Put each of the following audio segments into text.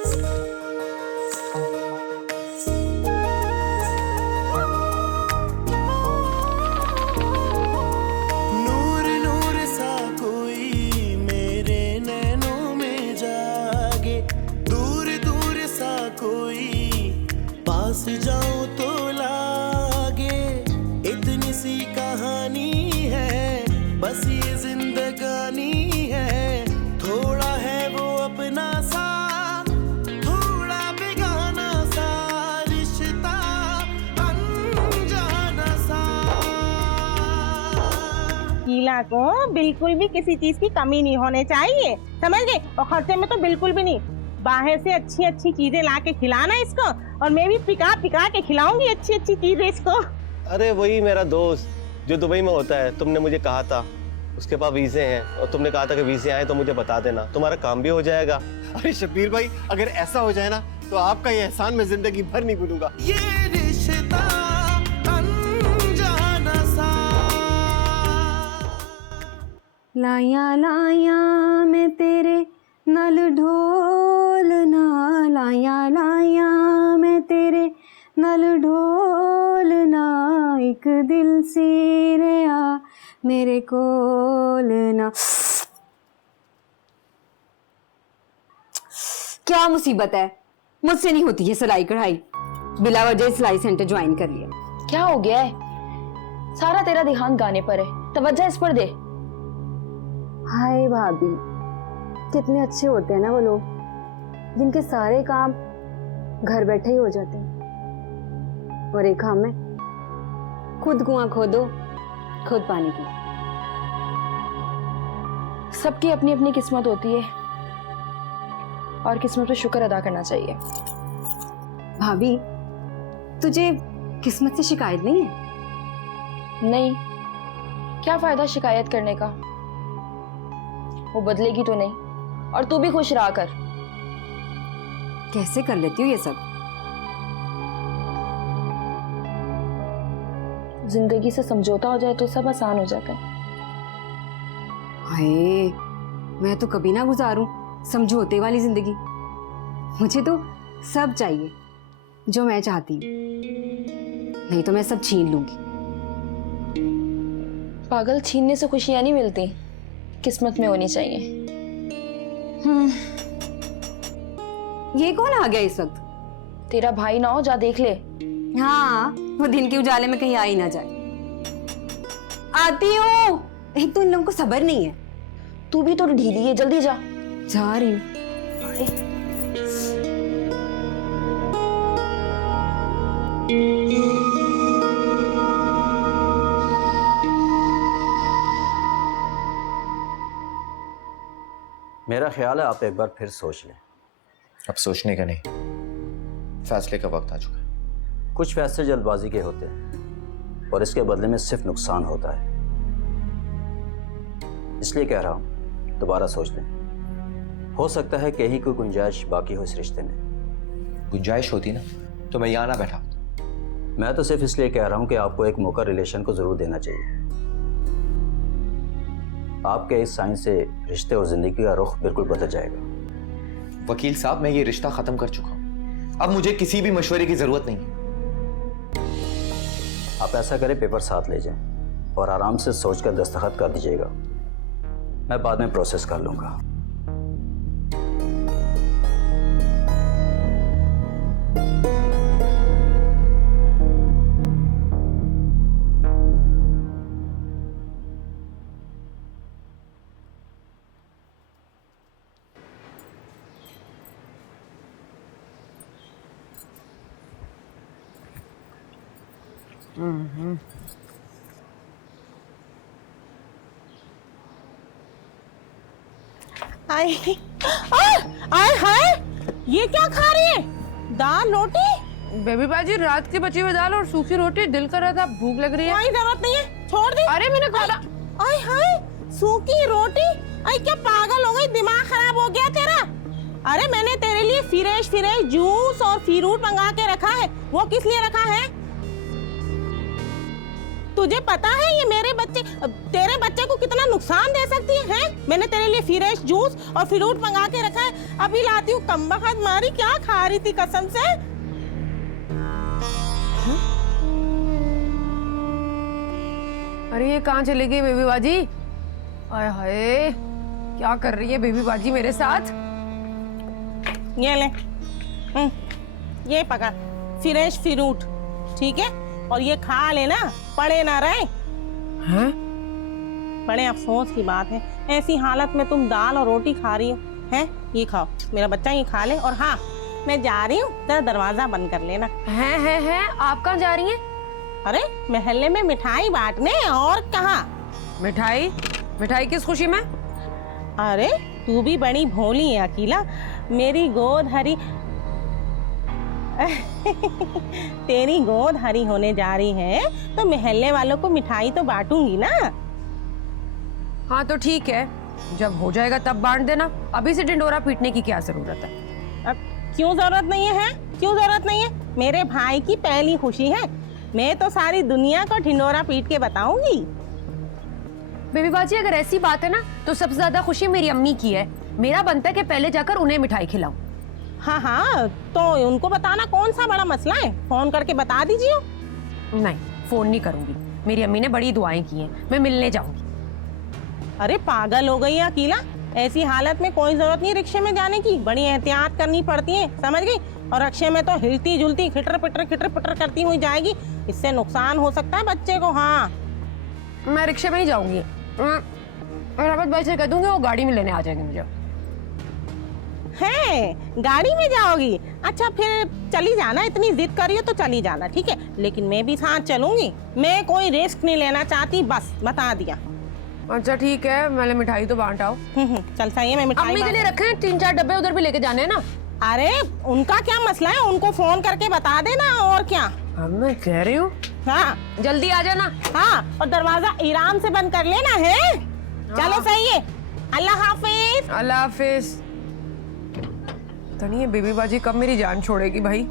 नूर नूर सा कोई मेरे नैनों में जागे, दूर दूर सा कोई पास जाऊं तो लागे। इतनी सी कहानी है, बस ये जिंदगानी है। थोड़ा है वो अपना सा, थोड़ा बेगाना सा, रिश्ता अनजाना सा। शीला को बिल्कुल भी किसी चीज की कमी नहीं होने चाहिए, समझ गए? और खर्चे में तो बिल्कुल भी नहीं। बाहर से अच्छी अच्छी चीजें ला के खिलाना इसको, और मैं भी पिका पिका के खिलाऊंगी अच्छी अच्छी चीजें इसको। अरे वही मेरा दोस्त जो दुबई में होता है, तुमने मुझे कहा था उसके पास वीजे हैं, और तुमने कहा था कि वीजे आए तो मुझे बता देना, तुम्हारा काम भी हो जाएगा। अरे शब्बीर भाई, अगर ऐसा हो जाए ना तो आपका ये एहसान मैं जिंदगी भर नहीं भूलूंगा। ये रिश्ता अनजाना सा। लाया लाया मैं तेरे नल ढोलना, लाया लाया मैं तेरे नल ढोलना, एक दिल से रहा मेरे कोलना। क्या मुसीबत है, मुझसे नहीं होती है सिलाई कढ़ाई। बिला वजह सिलाई सेंटर ज्वाइन कर लिया। क्या हो गया है? सारा तेरा ध्यान गाने पर है, तवज्जो इस पर दे। हाय भाभी, कितने अच्छे होते हैं ना वो लोग, जिनके सारे काम घर बैठे ही हो जाते हैं। और एक हम है, खुद कुआं खोदो खुद पानी पी। सबकी अपनी अपनी किस्मत होती है, और किस्मत पर शुक्र अदा करना चाहिए। भाभी, तुझे किस्मत से शिकायत नहीं है? नहीं, क्या फायदा शिकायत करने का, वो बदलेगी तो नहीं, और तू भी खुश रहा कर। कैसे कर लेती हूँ ये सब? जिंदगी से समझौता हो जाए तो सब आसान हो जाता है। हाय, मैं तो कभी ना गुजारूं समझौते वाली जिंदगी। मुझे तो सब चाहिए जो मैं चाहती हूँ, नहीं तो मैं सब छीन लूंगी। पागल, छीनने से खुशियां नहीं मिलती, किस्मत में होनी चाहिए। ये कौन आ गया इस वक्त? तेरा भाई ना हो, जा देख ले। हाँ, वो दिन के उजाले में कहीं आ ही ना जाए। आती हूँ। एक तो इन लोगों को सब्र नहीं है। तू भी तो ढीली है, जल्दी जा। जा रही हूँ। मेरा ख्याल है आप एक बार फिर सोच लें। अब सोचने का नहीं, फैसले का वक्त आ चुका है। कुछ फैसले जल्दबाजी के होते हैं, और इसके बदले में सिर्फ नुकसान होता है। इसलिए कह रहा हूं, दोबारा सोच लें। हो सकता है कि ही कोई गुंजाइश बाकी हो इस रिश्ते में। गुंजाइश होती ना तो मैं यहाँ ना बैठा। मैं तो सिर्फ इसलिए कह रहा हूं कि आपको एक मौका रिलेशन को जरूर देना चाहिए। आपके इस साइन से रिश्ते और जिंदगी का रुख बिल्कुल बदल जाएगा। वकील साहब, मैं ये रिश्ता खत्म कर चुका हूं, अब मुझे किसी भी मशवरे की जरूरत नहीं है। आप ऐसा करें, पेपर साथ ले जाएं और आराम से सोचकर दस्तखत कर दीजिएगा। मैं बाद में प्रोसेस कर लूंगा। आय हाय, ये क्या खा रही है? दाल रोटी? बेबी बाजी, रात की बची हुई दाल और सूखी रोटी, दिल कर रहा था, भूख लग रही है। कोई जरूरत नहीं है, छोड़ दे। अरे मैंने खाना। आय हाय, सूखी रोटी? अरे क्या पागल हो गई, दिमाग खराब हो गया तेरा? अरे मैंने तेरे लिए फ्रेश जूस और फ्रूट मंगा के रखा है। वो किस लिए रखा है? तुझे पता है ये मेरे बच्चे तेरे बच्चे को कितना नुकसान दे सकती है? मैंने तेरे लिए फ्रेश जूस और फ्रूट मंगा के रखा है, अभी लाती हूँ। कमबख्त मारी क्या खा रही थी कसम से। अरे ये कहाँ चली गई बेबी बाजी? आय हाय, क्या कर रही है बेबी बाजी मेरे साथ? ये ले, ये पकड़ फ्रेश फ्रूट, ठीक है? और ये खा लेना, पड़े ना रहे। हैं? बड़े अफसोस की बात है, ऐसी हालत में तुम दाल और रोटी खा रही हो। हैं? ये खाओ, मेरा बच्चा ये खा ले। और हाँ, मैं जा रही हूँ, तेरा दरवाजा बंद कर लेना। हैं? आप कहाँ जा रही हैं? अरे महल्ले में मिठाई बांटने, और कहाँ। मिठाई? मिठाई किस खुशी में? अरे तू भी बड़ी भोली है अकीला, मेरी गोद हरी तेरी गोद हरी होने जा रही है तो महल्ले वालों को मिठाई तो बांटूंगी ना। हाँ तो ठीक है, जब हो जाएगा तब बांट देना, अभी से ढिंडोरा पीटने की क्या जरूरत है? अब क्यों जरूरत नहीं है? क्यों जरूरत नहीं है? मेरे भाई की पहली खुशी है, मैं तो सारी दुनिया को ढिंडोरा पीट के बताऊंगी। बेबी बाजी अगर ऐसी बात है ना तो सबसे ज्यादा खुशी मेरी अम्मी की है। मेरा बनता है कि पहले जाकर उन्हें मिठाई खिलाऊं। हाँ, तो उनको बताना कौन सा बड़ा मसला है, फोन करके बता दीजिए। नहीं, फोन नहीं करूंगी, मेरी अम्मी ने बड़ी दुआएं की हैं, मैं मिलने जाऊंगी। अरे पागल हो गई है अकीला, ऐसी हालत में कोई जरूरत नहीं रिक्शे में जाने की, बड़ी एहतियात करनी पड़ती है, समझ गई? और रिक्शे में तो हिलती जुलती खिटर पिटर करती हुई जाएगी, इससे नुकसान हो सकता है बच्चे को। हाँ, मैं रिक्शे में ही जाऊंगी, रावत भाई से कह दूंगी, वो गाड़ी में लेने आ जाएंगे मुझे। है गाड़ी में जाओगी? अच्छा फिर चली जाना, इतनी जिद करी हो तो चली जाना, ठीक है? लेकिन मैं भी साथ चलूंगी, मैं कोई रिस्क नहीं लेना चाहती, बस बता दिया। अच्छा ठीक है, मैंने मिठाई तो बांट आओ। चल सही है, मैं मिठाई अम्मी के लिए रखे हैं 3-4 डब्बे, उधर भी लेके जाने हैं ना। अरे उनका क्या मसला है, उनको फोन करके बता देना, और क्या। अब मैं कह रही हूँ हाँ जल्दी आ जाना। हाँ, और दरवाजा आराम से बंद कर लेना है। चलो सही है, अल्लाह हाफिज। अल्लाह हाफिज। तनी ये बेबी बाजी कब मेरी जान छोड़ेगी भाई।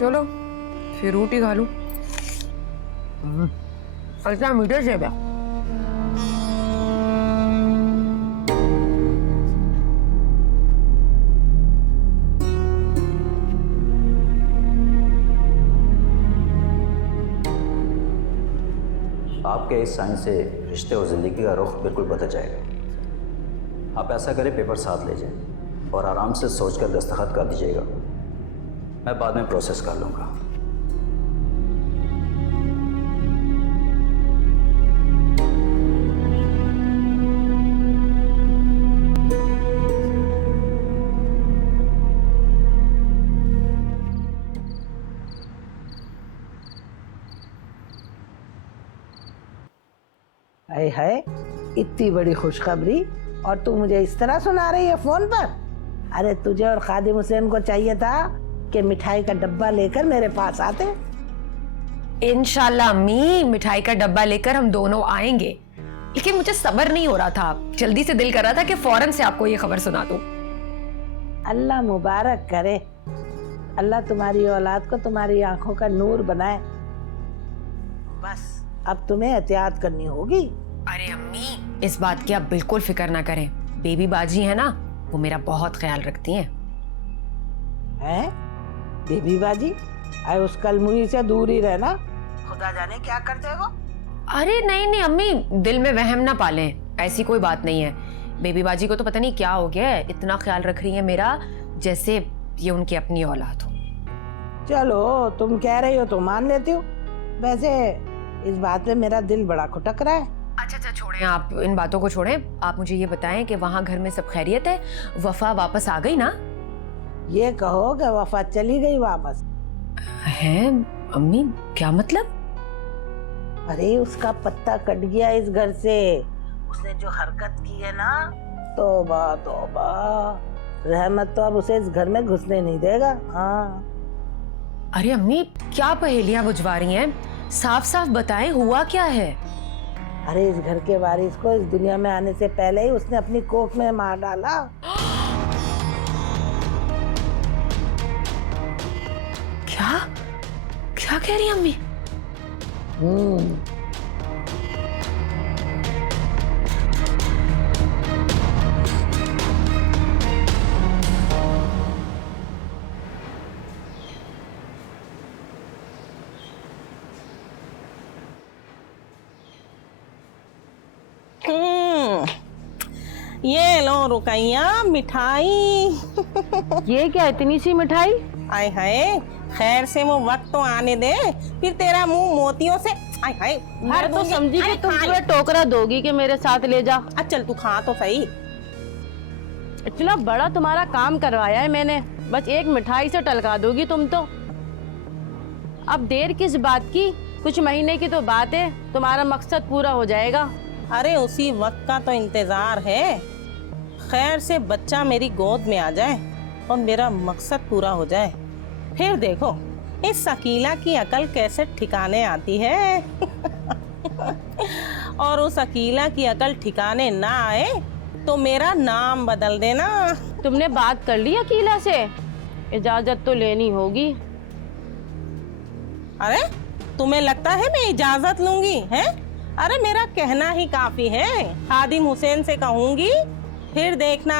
चलो फिर रोटी खा लूं। अच्छा मीठे से बा। आपके इस साइन से रिश्ते और ज़िंदगी का रुख बिल्कुल बदल जाएगा। आप ऐसा करें, पेपर साथ ले जाएं और आराम से सोचकर दस्तखत कर दीजिएगा, मैं बाद में प्रोसेस कर लूँगा। हाय हाय, इतनी बड़ी खुशखबरी और तू मुझे इस तरह सुना रही है फोन पर। अरे तुझे और खादिम हुसैन को चाहिए था कि मिठाई का डब्बा लेकर मेरे पास आते। इंशाल्लाह अम्मी, मिठाई का डब्बा लेकर हम दोनों आएंगे, लेकिन मुझे सब्र नहीं हो रहा था, जल्दी से दिल कर रहा था कि फौरन से आपको ये खबर सुना दूं। अल्लाह मुबारक करे, अल्लाह तुम्हारी औलाद को तुम्हारी आंखों का नूर बनाए। बस अब तुम्हें एहतियात करनी होगी। अरे अम्मी, इस बात की आप बिल्कुल फिक्र ना करें, बेबी बाजी है ना, वो मेरा बहुत ख्याल रखती हैं। हैं? बेबी बाजी? अरे उस कलमुही से दूर ही रहना, खुदा जाने क्या करते हो। अरे नहीं नहीं अम्मी, दिल में वहम ना पालें, ऐसी कोई बात नहीं है। बेबी बाजी को तो पता नहीं क्या हो गया है, इतना ख्याल रख रही है मेरा, जैसे ये उनकी अपनी औलाद हो। चलो तुम कह रही हो तो मान लेती हूँ, वैसे इस बात पे मेरा दिल बड़ा खटक रहा है। अच्छा छोड़ें, आप इन बातों को छोड़ें, आप मुझे ये बताएं कि वहाँ घर में सब खैरियत है? वफा वापस आ गई ना? ये कहो कि वफा चली गई वापस। है अम्मी, क्या मतलब? अरे उसका पत्ता कट गया इस घर से, उसने जो हरकत की है ना, तौबा तौबा, रहमत तो अब उसे इस घर में घुसने नहीं देगा। हाँ। अरे अम्मी, क्या पहेलियां बुझवा रही हैं? साफ साफ बताएं, हुआ क्या है? अरे इस घर के वारिस को इस दुनिया में आने से पहले ही उसने अपनी कोख में मार डाला। क्या क्या कह रही है अम्मी? ये लो रुकैया मिठाई। ये क्या इतनी सी मिठाई? आय हाय, खैर से वो वक्त तो आने दे, फिर तेरा मुंह मोतियों से आय हाय भर मैं तो दूंगी। समझी कि अरे तुम खा पूरा ले। टोकरा दोगी कि मेरे साथ ले जा। चल तू खा तो सही। इतना बड़ा तुम्हारा काम करवाया है मैंने, बस एक मिठाई से टलका दोगी तुम तो। अब देर किस बात की, कुछ महीने की तो बात है, तुम्हारा मकसद पूरा हो जाएगा। अरे उसी वक्त का तो इंतजार है, खैर से बच्चा मेरी गोद में आ जाए और मेरा मकसद पूरा हो जाए, फिर देखो इस शकीला की अकल कैसे ठिकाने आती है। और उस शकीला की अकल ठिकाने ना आए तो मेरा नाम बदल देना। तुमने बात कर ली अकीला से? इजाजत तो लेनी होगी। अरे तुम्हें लगता है मैं इजाजत लूंगी है? अरे मेरा कहना ही काफी है, खादिम हुसैन से कहूंगी, फिर देखना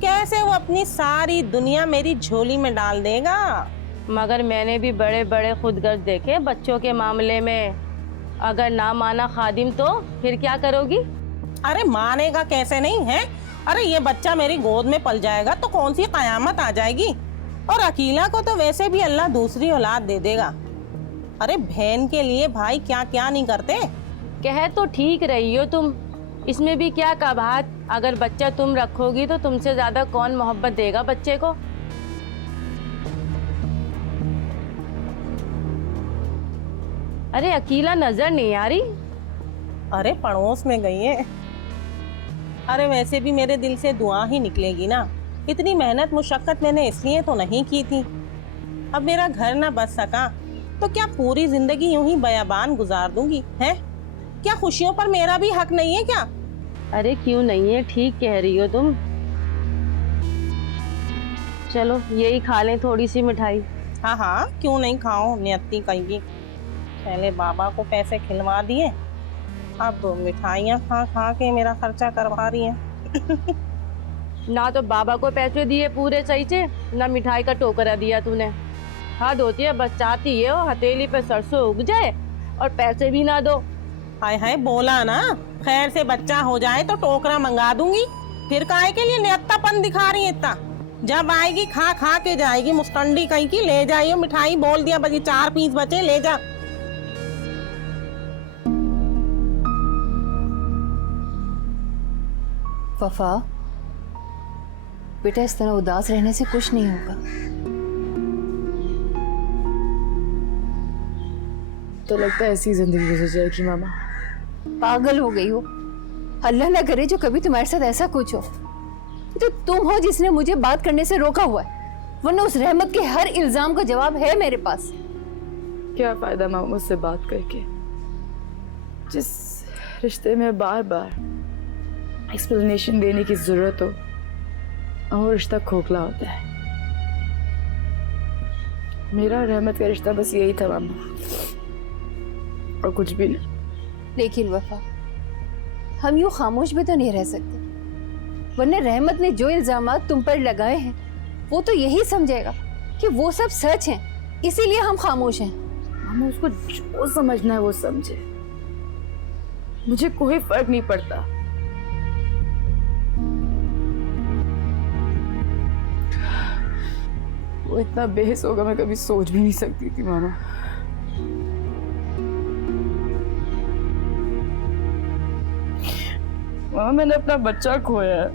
कैसे वो अपनी सारी दुनिया मेरी झोली में डाल देगा। मगर मैंने भी बड़े बड़े खुदगर्ज देखे बच्चों के मामले में। अगर ना माना खादिम तो फिर क्या करोगी? अरे मानेगा कैसे नहीं है? अरे ये बच्चा मेरी गोद में पल जाएगा तो कौन सी कयामत आ जाएगी। और अकीला को तो वैसे भी अल्लाह दूसरी औलाद दे देगा। अरे बहन के लिए भाई क्या क्या नहीं करते। कह तो ठीक रही हो तुम, इसमें भी क्या कबाहत। अगर बच्चा तुम रखोगी तो तुमसे ज्यादा कौन मोहब्बत देगा बच्चे को? अरे अकीला नजर नहीं आ रही? अरे पड़ोस में गई है। अरे वैसे भी मेरे दिल से दुआ ही निकलेगी ना। इतनी मेहनत मुशक्कत मैंने इसलिए तो नहीं की थी। अब मेरा घर ना बच सका तो क्या पूरी जिंदगी यूं ही बयाबान गुजार दूंगी है? क्या खुशियों पर मेरा भी हक नहीं है क्या? अरे क्यों नहीं है, ठीक कह रही हो तुम। चलो यही खा लें थोड़ी सी मिठाई। हाँ हाँ क्यों नहीं खाओ, नियत्ती कहेगी। पहले बाबा को पैसे खिलवा दिए, अब मिठाइयाँ खा खा के मेरा खर्चा करवा रही हैं। ना तो बाबा को पैसे दिए पूरे सही से, ना मिठाई का टोकरा दिया तूने। हद होती है, बस चाहती है वो हथेली पे सरसों उग जाए और पैसे भी ना दो। हाय हाय बोला ना, खैर से बच्चा हो जाए तो टोकरा मंगा दूंगी। फिर काहे के लिए नियत्तापन दिखा रही है इतना? जब आएगी खा खा के जाएगी मुस्टंडी कहीं की। ले जाइए मिठाई, बोल दिया बजी 4 पीस बचे, ले जा। वफा बेटा, इस तरह उदास रहने से कुछ नहीं होगा। तो लगता है ऐसी जिंदगी गुजर जाएगी मामा। पागल हो गई हो? अल्लाह ना करे जो कभी तुम्हारे साथ ऐसा कुछ हो। तो तुम हो जिसने मुझे बात करने से रोका हुआ है, वरना उस रहमत के हर इल्जाम का जवाब है मेरे पास। क्या फायदा मामा मुझसे बात करके? जिस रिश्ते में बार बार एक्सप्लेनेशन देने की जरूरत हो, वो रिश्ता खोखला होता है। मेरा और रहमत का रिश्ता बस यही था मामा, और कुछ भी नहीं। लेकिन वफा, हम यूं खामोश भी तो नहीं रह सकते, वरना रहमत ने जो इल्जामात तुम पर लगाए हैं वो तो यही समझेगा कि वो सब सच हैं, इसीलिए हम खामोश हैं। मामा उसको जो समझना है वो समझे, मुझे कोई फर्क नहीं पड़ता। वो इतना बेहिस होगा मैं कभी सोच भी नहीं सकती थी मामा। मामा मैंने अपना बच्चा खोया है।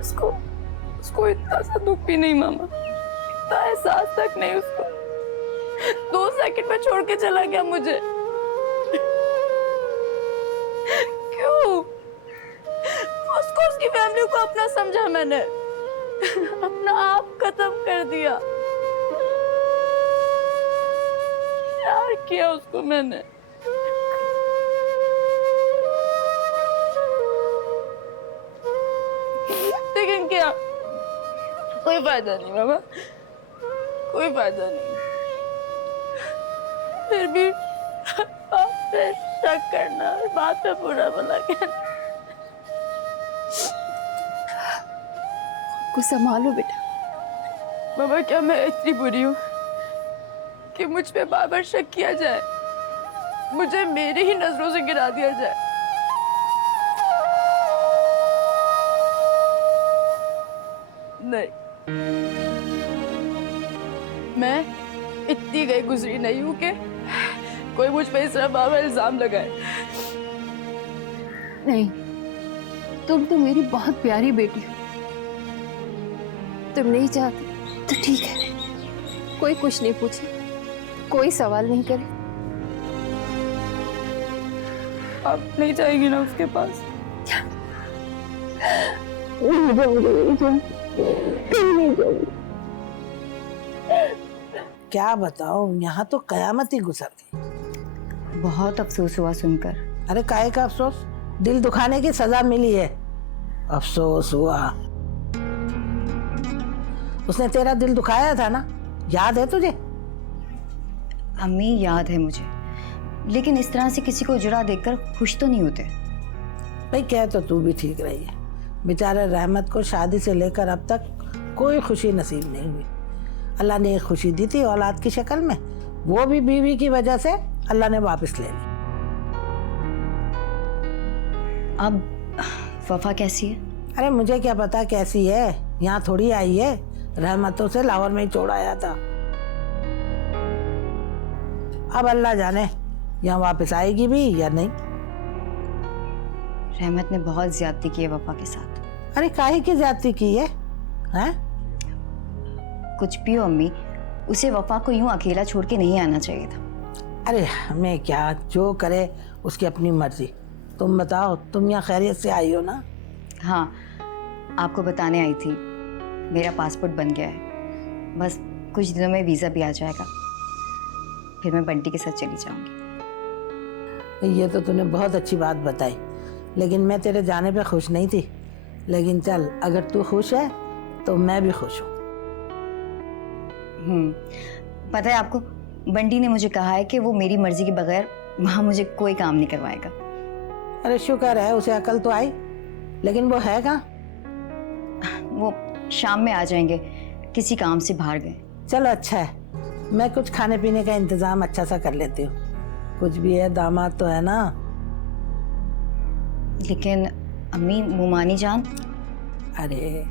उसको इतना सा दुख भी नहीं मामा, इतना एहसास तक नहीं उसको। 2 सेकंड में छोड़ के चला गया मुझे। क्यों? उसको उसकी फैमिली को अपना समझा मैंने, अपना आप खत्म कर दिया। प्यार किया उसको मैंने। लेकिन क्या, कोई फायदा नहीं मामा, कोई फायदा नहीं। फिर भी बात पे शक करना, बात पे बुरा भला कहना। को संभालो बेटा। मामा क्या मैं इतनी बुरी हूँ कि मुझ पे बार बार शक किया जाए? मुझे मेरी ही नजरों से गिरा दिया जाए। नहीं, मैं इतनी गई गुजरी नहीं हूं कि कोई मुझ पे इस तरह बार बार इल्जाम लगाए। नहीं, तुम तो मेरी बहुत प्यारी बेटी हो। तुम नहीं चाहती तो ठीक है, कोई कुछ नहीं पूछे, कोई सवाल नहीं करे। आप नहीं जाएंगी ना उसके पास? क्या बताओ, यहाँ तो कयामत ही गुजर गई। बहुत अफसोस हुआ सुनकर। अरे काहे का अफसोस, दिल दुखाने की सजा मिली है। अफसोस हुआ, उसने तेरा दिल दुखाया था ना, याद है तुझे? अम्मी याद है मुझे, लेकिन इस तरह से किसी को जुड़ा देखकर खुश तो नहीं होते। भाई कह तो तू भी ठीक रही है, बेचारे रहमत को शादी से लेकर अब तक कोई खुशी नसीब नहीं हुई। अल्लाह ने एक खुशी दी थी औलाद की शक्ल में, वो भी बीवी की वजह से अल्लाह ने वापस ले ली। अब वफा कैसी है? अरे मुझे क्या पता कैसी है, यहाँ थोड़ी आई है, रहमतों से लाहौर में ही छोड़ आया था। अब अल्लाह जाने यहाँ वापस आएगी भी या नहीं। रहमत ने बहुत ज्यादती की है वफा के साथ। अरे काहे की ज्यादती की है, हैं? कुछ भी हो अम्मी, उसे वफा को यूं अकेला छोड़ के नहीं आना चाहिए था। अरे हमें क्या, जो करे उसकी अपनी मर्जी। तुम बताओ, तुम यहाँ खैरियत से आई हो ना? हाँ, आपको बताने आई थी, मेरा पासपोर्ट बन गया है, बस कुछ दिनों में वीज़ा भी आ जाएगा, फिर मैं बंटी के साथ चली जाऊंगी। ये तो तूने बहुत अच्छी बात बताई, लेकिन मैं तेरे जाने पे खुश नहीं थी। लेकिन चल, अगर तू खुश है तो मैं भी खुश हूँ। पता है आपको, बंटी ने मुझे कहा है कि वो मेरी मर्जी के बगैर वहाँ मुझे कोई काम नहीं करवाएगा। अरे शुक्र है, उसे अकल तो आई, लेकिन वो है कहाँ? वो शाम में आ जाएंगे, किसी काम से बाहर गए। चलो अच्छा है, मैं कुछ खाने पीने का इंतजाम अच्छा सा कर लेती हूँ। कुछ भी है, दामाद तो है ना। लेकिन अम्मी, मुमानी जान। अरे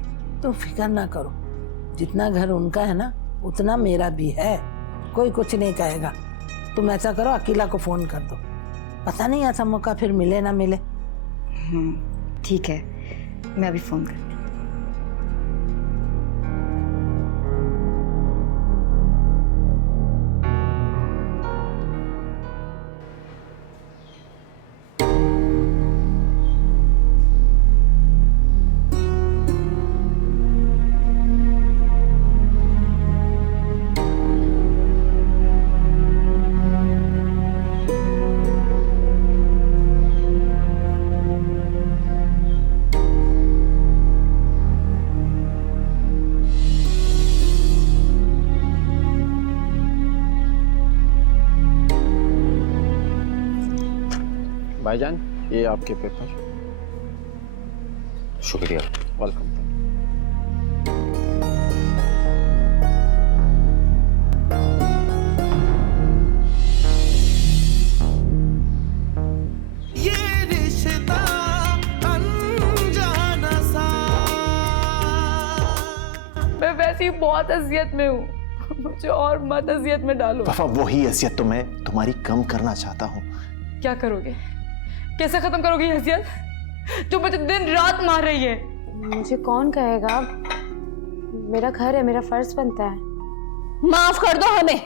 तुम फिक्र ना करो, जितना घर उनका है ना उतना मेरा भी है, कोई कुछ नहीं कहेगा। तुम ऐसा करो, अकीला को फोन कर दो, पता नहीं ऐसा मौका फिर मिले ना मिले। ठीक है, मैं अभी फोन करती हूँ। भाईजान, ये आपके पेपर। शुक्रिया। वेलकम। ये रिश्ता अनजाना सा। मैं वैसे ही बहुत अजियत में हूँ, मुझे और मत अजियत में डालो। वफा, वही हैसियत तो मैं तुम्हारी कम करना चाहता हूँ। क्या करोगे? कैसे खत्म करोगे ये हैसियत जो मुझे दिन रात मार रही है? मुझे कौन कहेगा, मेरा घर है, मेरा फर्ज बनता है। माफ कर दो हमें,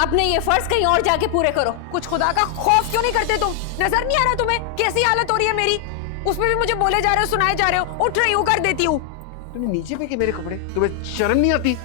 अपने ये फर्ज कहीं और जाके पूरे करो। कुछ खुदा का खौफ क्यों नहीं करते तुम? नजर नहीं आ रहा तुम्हें कैसी हालत हो रही है मेरी? उसमें भी मुझे बोले जा रहे हो, सुनाए जा रहे हो, उठ रही हूँ, कर देती हूँ। तूने नीचे फेंके मेरे कपड़े, तुम्हें शर्म नहीं आती?